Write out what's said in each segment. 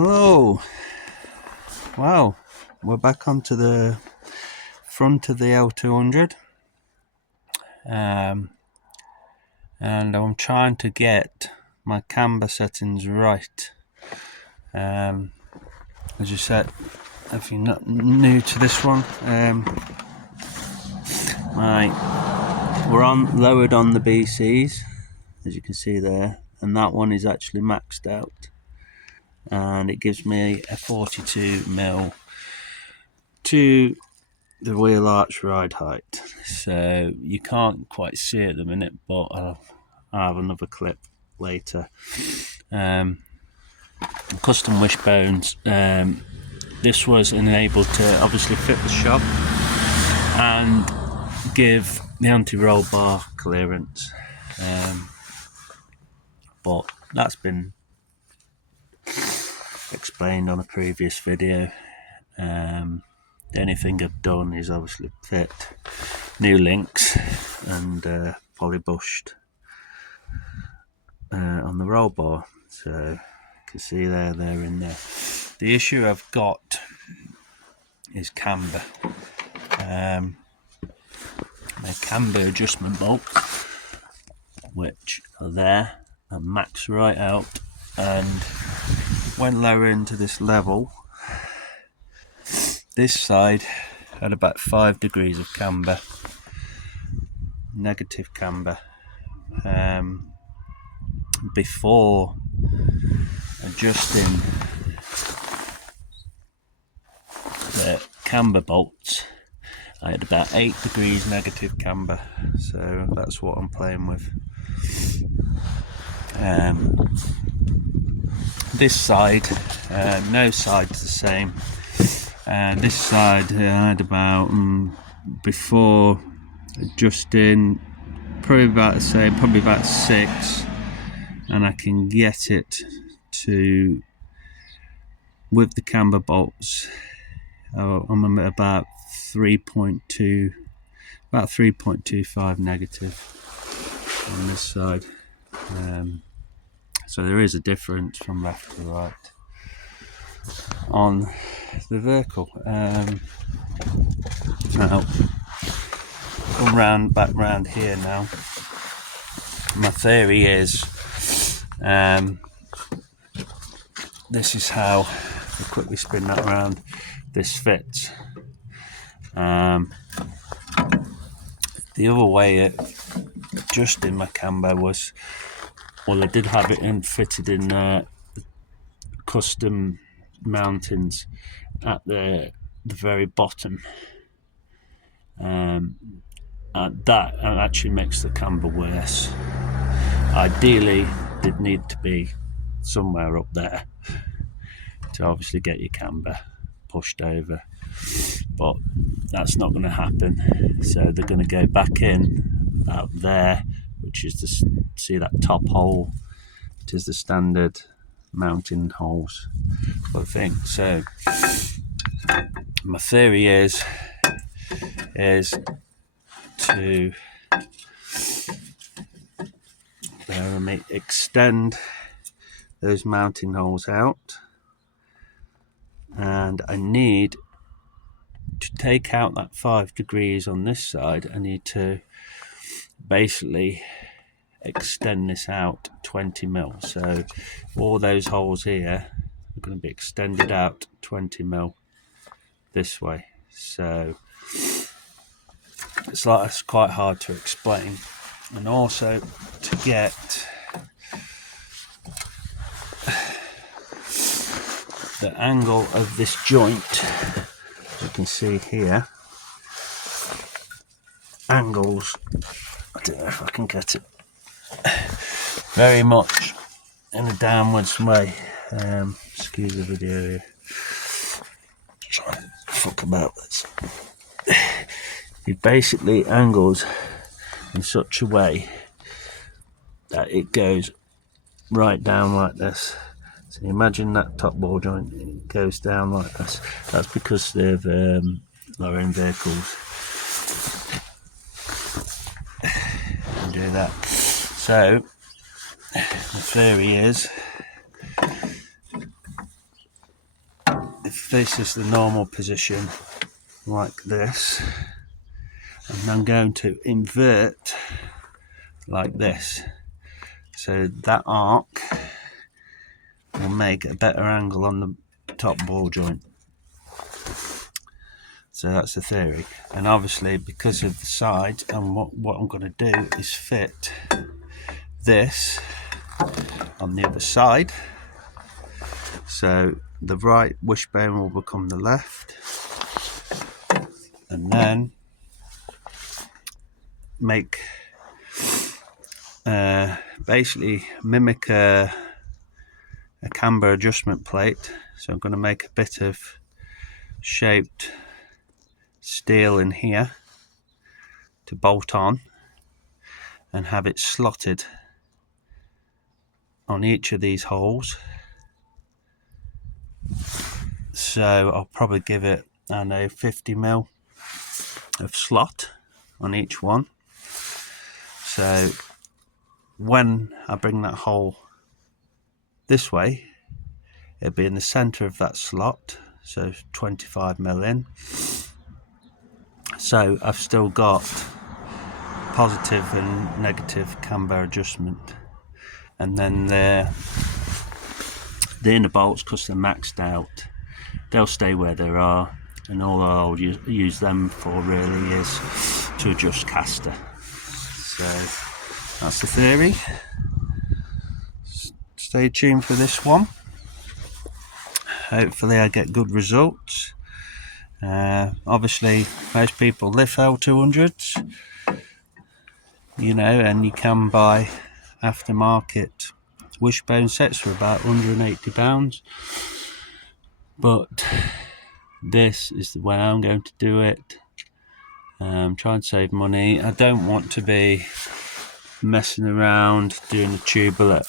Hello. Wow, we're back onto the front of the L200, and I'm trying to get my camber settings right. As you said, if you're not new to this one, we're lowered on the BCs, as you can see there, and that one is actually maxed out, and it gives me a 42mm to the wheel arch ride height, so you can't quite see it at the minute, but I'll have another clip later. Custom wishbones. This was enabled to obviously fit the shop and give the anti-roll bar clearance, but that's been explained on a previous video. The only thing I've done is obviously fit new links and polybushed on the roll bar, so you can see they're in there. The issue I've got is camber. My camber adjustment bolts, which are there and max right out, and when lowering to this level, this side had about 5 degrees of camber, negative camber, before adjusting the camber bolts. I had about 8 degrees negative camber, so that's what I'm playing with. This side, no side's the same. This side I had about, before adjusting, probably about the same, probably about 6, and I can get it to, with the camber bolts, I'm at about 3.2, about 3.25 negative on this side. So there is a difference from left to right on the vehicle. Now, come back round here now. My theory is, this is how, I'll quickly spin that around, this fits. The other way of adjusting my camber was, well, I did have it fitted in custom mountings at the very bottom. That actually makes the camber worse. Ideally, it need to be somewhere up there to obviously get your camber pushed over, but that's not going to happen. So they're going to go back in about there, which is see that top hole. It is the standard mounting holes, I think. So my theory is to extend those mounting holes out, and I need to take out that 5 degrees on this side. I need to basically extend this out 20mm, so all those holes here are going to be extended out 20mm this way. So it's quite hard to explain, and also to get the angle of this joint. You can see here, angles, I don't know if I can get it, very much in a downwards way. Excuse the video here, try and fuck about this. It basically angles in such a way that it goes right down like this. So imagine that top ball joint, it goes down like this. That's because they've lowering vehicles and do that. So the theory is this is the normal position, like this, and I'm going to invert like this, so that arc will make a better angle on the top ball joint. So that's the theory, and obviously because of the sides, and what I'm going to do is fit this on the other side, so the right wishbone will become the left, and then make basically mimic a camber adjustment plate. So I'm going to make a bit of shaped steel in here to bolt on and have it slotted on each of these holes. So I'll probably give it, I don't know, 50mm of slot on each one. So when I bring that hole this way, it'll be in the center of that slot, so 25mm in. So I've still got positive and negative camber adjustment, and then the inner bolts, because they're maxed out, they'll stay where they are, and all I'll use them for really is to adjust caster. So that's the theory. Stay tuned for this one. Hopefully I get good results. Obviously most people lift L200s, you know, and you can buy aftermarket wishbone sets for about £180, but this is the way I'm going to do it. Try and save money. I don't want to be messing around doing the tubular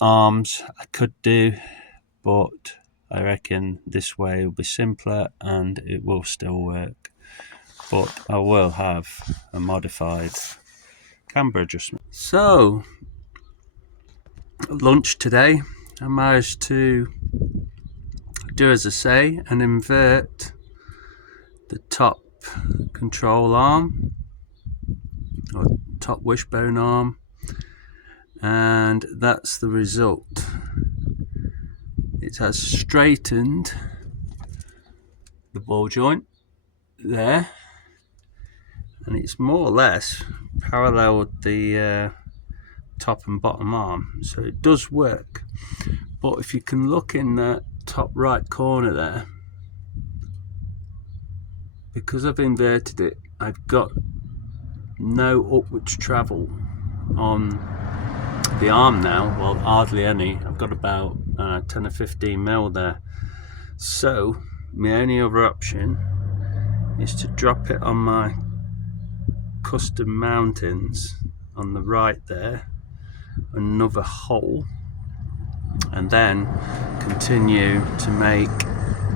arms. I could do, but I reckon this way will be simpler and it will still work, but I will have a modified camber adjustment. So lunch today, I managed to do as I say and invert the top control arm, or top wishbone arm, and that's the result. It has straightened the ball joint there, and it's more or less paralleled the top and bottom arm, so it does work. But if you can look in that top right corner there, because I've inverted it, I've got no upwards travel on the arm now. Well, hardly any. I've got about 10 or 15mm there. So my only other option is to drop it on my custom mountings on the right there, another hole, and then continue to make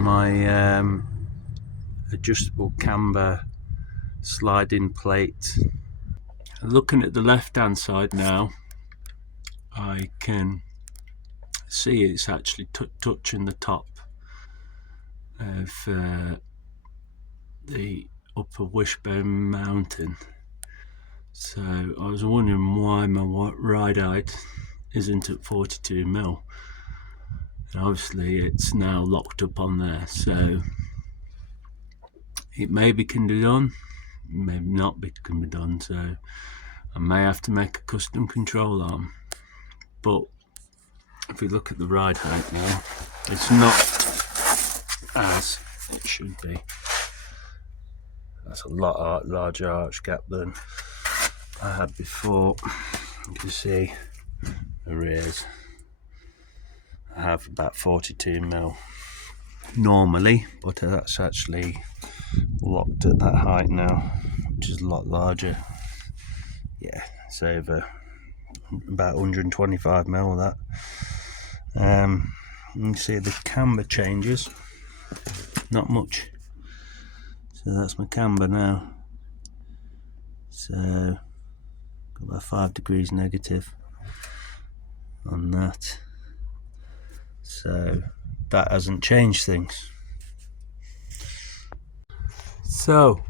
my adjustable camber sliding plate. Looking at the left hand side now, I can see it's actually touching the top of the upper wishbone mounting. So I was wondering why my ride height isn't at 42mm, and obviously it's now locked up on there, so it maybe can be done, maybe not can be done, so I may have to make a custom control arm. But if we look at the ride height now, it's not as it should be. That's a lot larger arch gap than I had before. You can see the rears. I have about 42mm normally, but that's actually locked at that height now, which is a lot larger. Yeah, it's over about 125mm that. You can see the camber changes, not much. So that's my camber now. So got about 5 degrees negative on that. So that hasn't changed things. So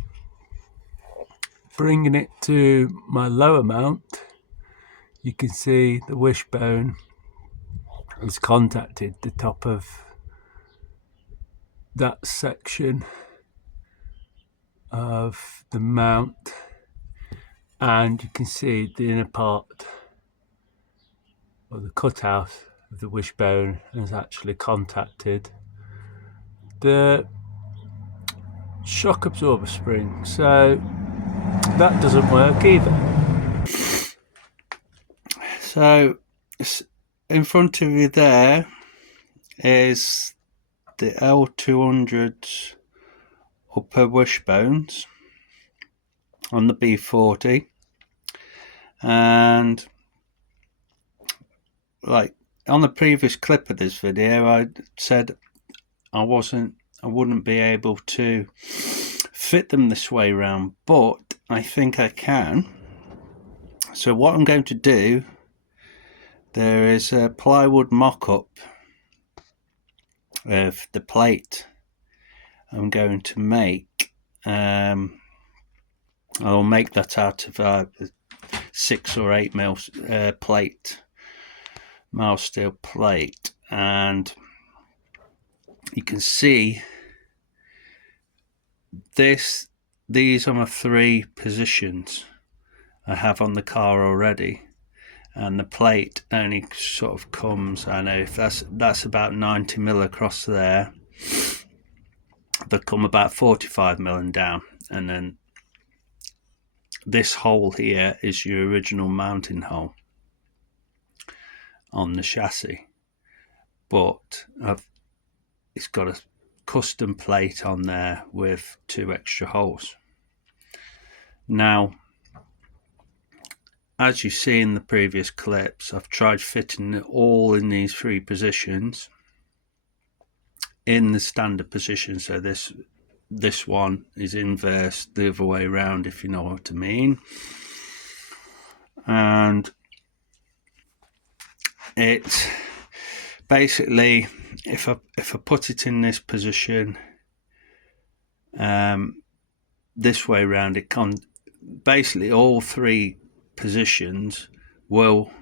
bringing it to my lower mount, you can see the wishbone has contacted the top of that section of the mount, and you can see the inner part, or the cutout of the wishbone, has actually contacted the shock absorber spring, so that doesn't work either. So in front of you there is the L200 upper wishbones on the B40, and like on the previous clip of this video I said I wouldn't be able to fit them this way round, but I think I can. So what I'm going to do, there is a plywood mock-up of the plate I'm going to make. I'll make that out of a 6 or 8 mil plate, mild steel plate, and you can see these are my 3 positions I have on the car already, and the plate only sort of comes, I know if that's about 90 mil across there, they come about 45 mil and down, and then this hole here is your original mounting hole on the chassis, but it's got a custom plate on there with 2 extra holes. Now, as you see in the previous clips, I've tried fitting it all in these 3 positions in the standard position, so this one is inverse the other way around, if you know what I mean. And it basically, if I put it in this position this way around, it can basically all 3 positions will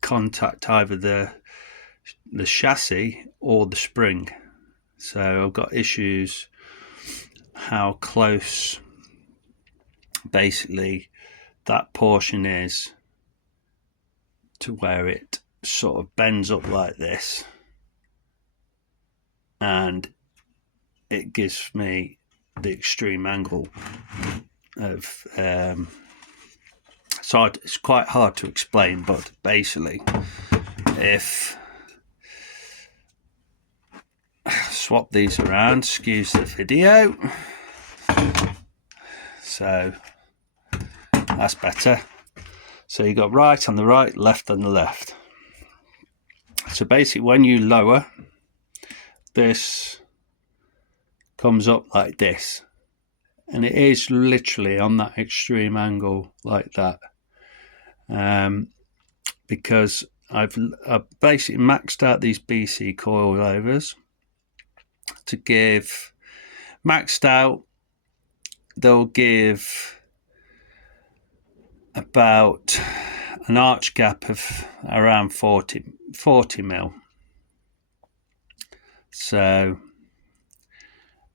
contact either the chassis or the spring. So I've got issues how close basically that portion is to where it sort of bends up like this, and it gives me the extreme angle of so it's quite hard to explain, but basically if swap these around, excuse the video, so that's better. So you got right on the right, left on the left. So basically when you lower, this comes up like this, and it is literally on that extreme angle like that, because I've basically maxed out these BC coilovers to give, maxed out, they'll give about an arch gap of around 40 mil. So,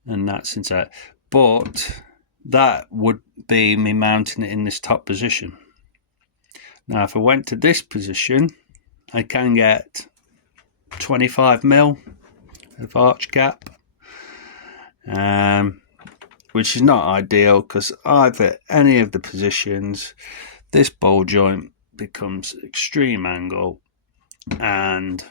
and that's inside, but that would be me mounting it in this top position. Now if I went to this position, I can get 25 mil of arch gap, which is not ideal, because either any of the positions, this ball joint becomes extreme angle, and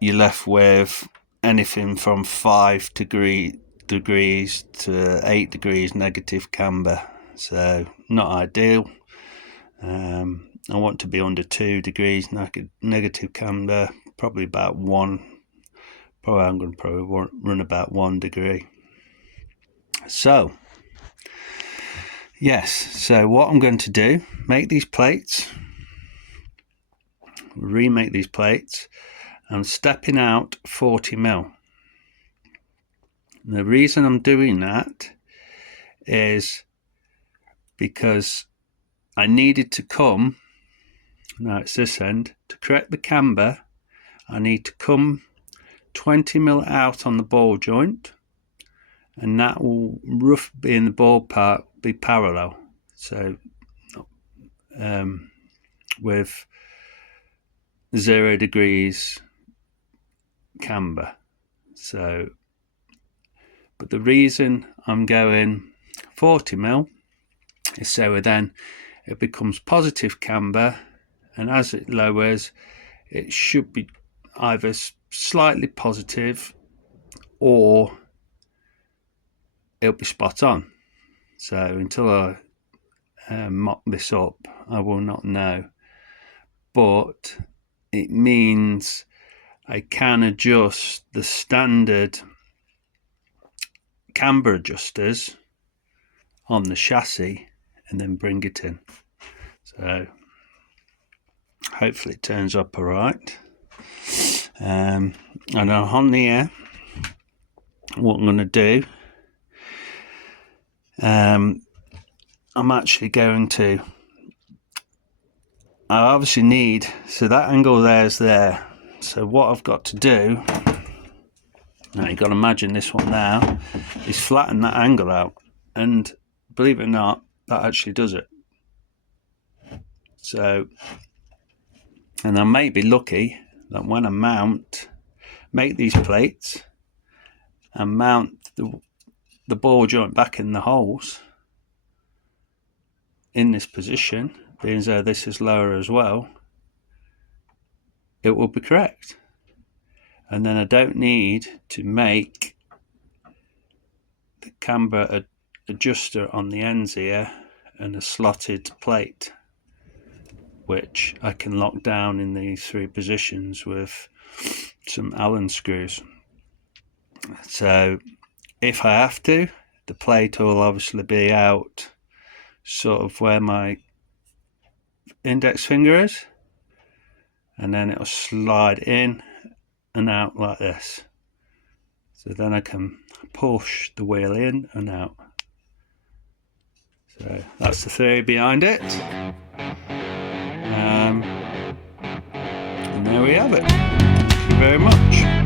you're left with anything from 5 degrees to 8 degrees negative camber, so not ideal. I want to be under 2 degrees negative camber, probably about 1. I'm going to run about 1 degree. So yes, so what I'm going to do, make these plates remake these plates. I'm stepping out 40mm. The reason I'm doing that is because I needed to come, now it's this end, to correct the camber. I need to come 20mm out on the ball joint, and that will roughly be in the ballpark be parallel. So with 0 degrees camber. So, but the reason I'm going 40mm is so then it becomes positive camber, and as it lowers it should be either slightly positive or it'll be spot on. So until I mock this up, I will not know, but it means I can adjust the standard camber adjusters on the chassis and then bring it in. So hopefully it turns up all right. And on here, what I'm going to do, I'm actually going to, I obviously need, so that angle there's there. So what I've got to do, now you've got to imagine this one now, is flatten that angle out. And believe it or not, that actually does it. So, and I may be lucky that when I make these plates and mount the ball joint back in the holes in this position, being as though this is lower as well, it will be correct. And then I don't need to make the camber adjuster on the ends here and a slotted plate, which I can lock down in these 3 positions with some Allen screws. So if I have to, the plate will obviously be out sort of where my index finger is, and then it'll slide in and out like this. So then I can push the wheel in and out. So that's the theory behind it. And there we have it. Thank you very much.